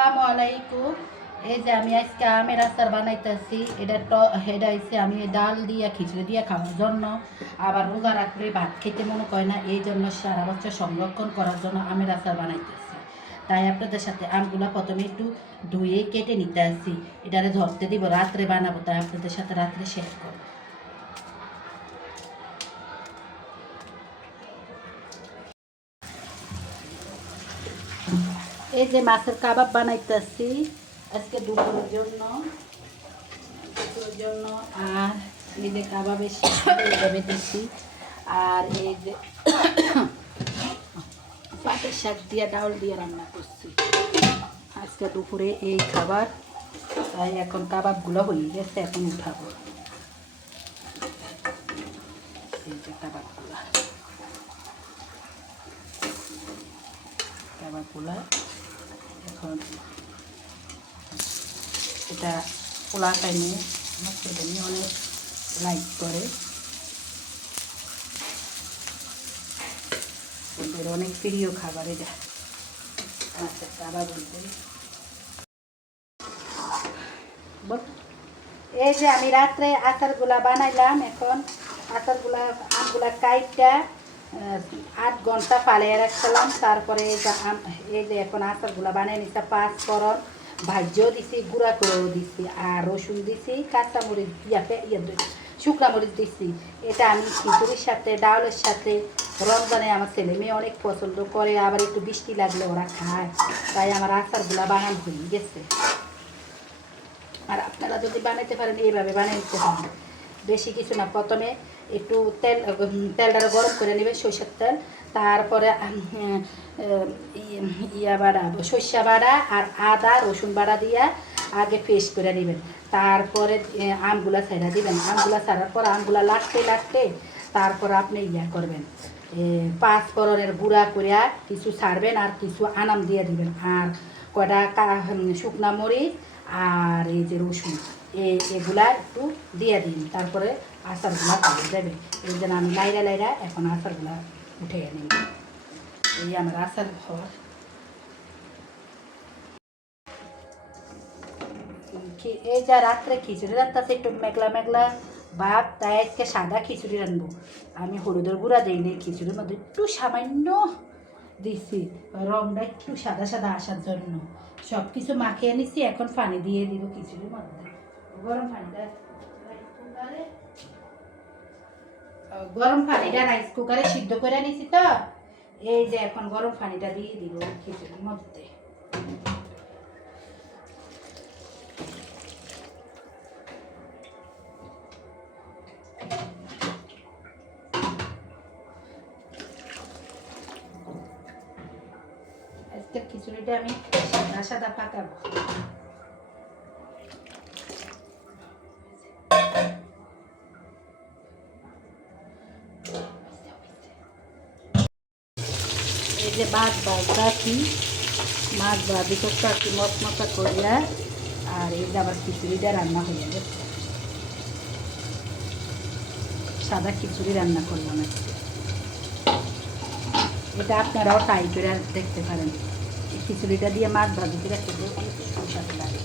আসসালামু আলাইকুম। এই যে আমি আজকে আমের আচার বানাইতেছি। এটা হচ্ছে আমি ডাল দিয়ে খিচুড়ি দিয়ে খাওয়ার জন্য, আবার রোজা রাখলে ভাত খেতে মনে করে না, এই জন্য সারা বছর সংরক্ষণ করার জন্য আমের আচার বানাইতেছি। তাই আপনাদের সাথে আমগুলা প্রথমে একটু ধুয়ে কেটে নিতে আসছি। এটারে ধরতে দিব, রাত্রে বানাবো, তাই আপনাদের সাথে রাত্রে শেয়ার করবো। এই যে মাছের কাবাব বানাইতেছি আজকে দুপুরের জন্য। আর এই যে কাবাবের বেঁধেছি, আর এই যে পাটের শাক দিয়ে ডাউল দিয়ে রান্না করছি আজকে দুপুরে এই খাবার। তাই এখন কাবাবগুলো হয়ে গেছে, এখন উঠাবো। এই যে কাবাবগুলা এখন এটা পোলা টাইমে আমার ছেলে মেয়ে অনেক লাইক করে, ওদের অনেক প্রিয় খাবার এটা। আচ্ছা কাবাব বলতে এই যে আমি রাত্রে আচারগুলা বানাইলাম। এখন আমগুলা কাইটটা 8 ঘন্টা ফালিয়ে রাখছিলাম। তারপরে এই যে এখন আচারগুলা বানিয়ে নিচ্ছে। 5 ফোড়ন ভাজ্যও দিছি, গুঁড়া করেও দিছি, আর রসুন দিছি, কাঁচামরিচ শুকনা মরিচ দিছি। এটা আমি খিচুড়ির সাথে ডাউলের সাথে রমজানে আমার ছেলে মেয়ে অনেক পছন্দ করে, আবার একটু বৃষ্টি লাগলে ওরা খায়। তাই আমার আচারগুলা বানানো হয়ে গেছে। আর আপনারা যদি বানাইতে পারেন এইভাবে বানিয়ে নিতে পারেন। বেশি কিছু না, প্রথমে একটু তেলটা গরম করে নেবে, সরষের তেল। তারপরে সর্ষে বাটা আর আদা রসুন বাটা দিয়ে আগে পেস্ট করে নেবেন। তারপরে আমগুলা ছাড়া দিবেন। আমগুলা ছাড়ার পর আমগুলা লাগতে তারপর আপনি করবেন, 5 ফোড়নের গুঁড়া করে কিছু ছাড়বেন আর কিছু আনাম দিয়ে দিবেন, আর কটা শুকনা মরিচ আর এই যে রসুন এগুলা একটু দিয়ে দিন। তারপরে আচারগুলা দিয়ে যাবে। এই জন্য আমি লাইরা এখন আচারগুলা উঠে নিই। এই আমার আচার ঘর। এই যা রাত্রে খিচুড়ি রান্নাতে একটু মেঘলা ভাব, তাই আজকে সাদা খিচুড়ি রানবো। আমি হলুদের গুঁড়া দিই নি, খিচুড়ির মধ্যে একটু সামান্য দিছি, রংটা একটু সাদা আসার জন্য। সব কিছু মাখিয়ে নিছি, এখন পানি দিয়ে দিব খিচুড়ির মধ্যে। গরম পানিটা রাইস কুকারে সিদ্ধ করে নিছি তো, এই যে এখন গরম পানিটা দিয়ে দিব খিচুড়ির মধ্যে। আজকের খিচুড়িটা আমি সাদা পাকাবো। এই যে মাছ ভাজি করতে আর কি মশমশা করিয়া, আর এই যে আবার খিচুড়িটা রান্না হয়ে গেছে। সাদা খিচুড়ি রান্না করলাম আজকে। এটা আপনারাও ট্রাই করে দেখতে পারেন। এই খিচুড়িটা দিয়ে মাছ ভাজি করে খেতে অনেক সুস্বাদু লাগে।